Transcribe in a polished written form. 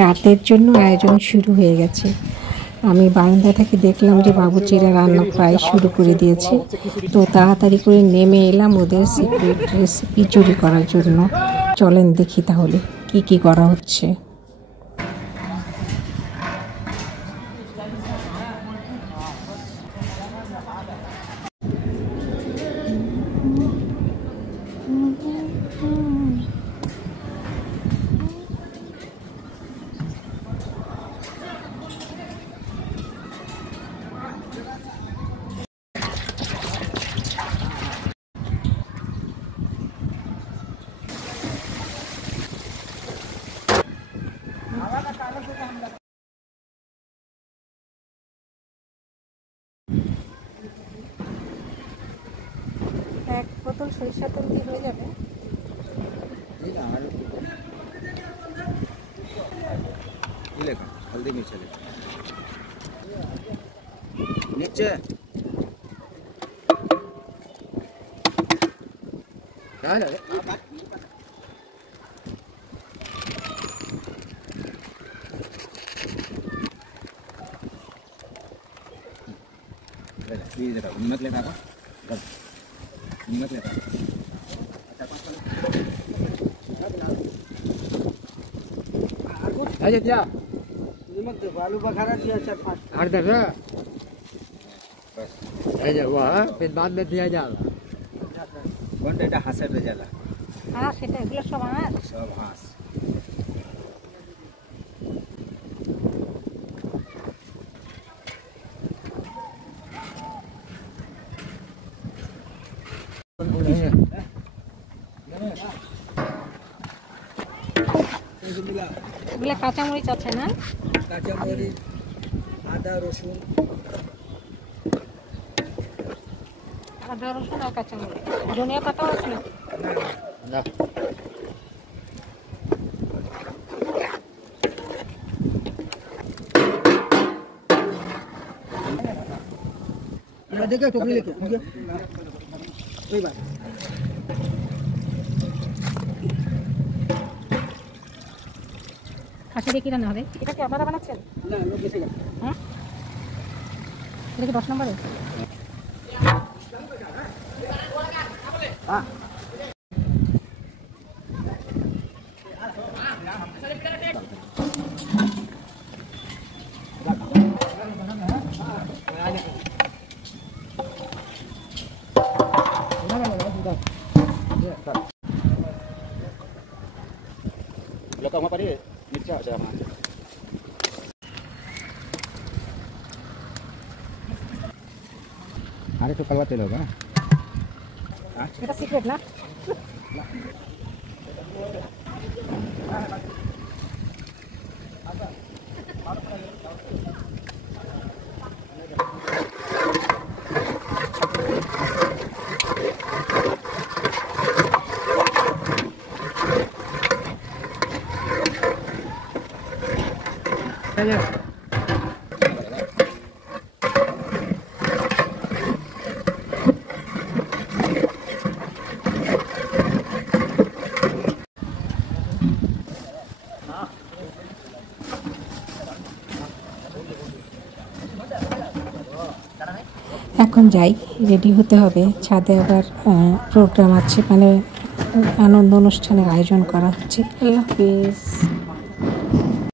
রাতের জন্য আয়োজন শুরু হয়ে গেছে। আমি বারান্দা থেকে দেখলাম যে বাবুর্চিরা রান্না প্রায় শুরু করে দিয়েছে, তো তাড়াতাড়ি করে নেমে এলাম ওদের সিক্রেট রেসিপি চুরি করার জন্য। চলেন দেখি তাহলে কি কি করা হচ্ছে। এক বোতল সরিষা তেল দিয়ে হয়ে যাবে। हल्दी मिर्च नीचे नमक लेना था नमक लेना अच्छा क्या नमक दे आलू बघारा दिया 4-5 हर दे बस ऐसे हुआ फिर बाद में दिया जाला कौन डेटा हाथ से जाला हाँ সেটা এগুলো সব আমার सब हाथ এগুলো কাঁচামরিচ আছে না? কাঁচামরিচ আদা রসুন আর কাঁচামরিচ ধনিয়া পাতাও আছে না? देखो टोकरी लेके कोई बात খাসি দিয়ে কি রান্না হবে? এটা কি আপনারা বানাচ্ছেন? না লোক এসে গেছে হ্যাঁ এটা কি 10 নম্বরে? হ্যাঁ लगा वहाँ पर ही मिर्चा अच्छा वहाँ अरे तो कलवा तेल होगा এটা সিক্রেট না? এখন যাই, রেডি হতে হবে। ছাদে আবার প্রোগ্রাম আছে, মানে আনন্দ অনুষ্ঠানের আয়োজন করা হচ্ছে। আল্লাহ হাফিজ।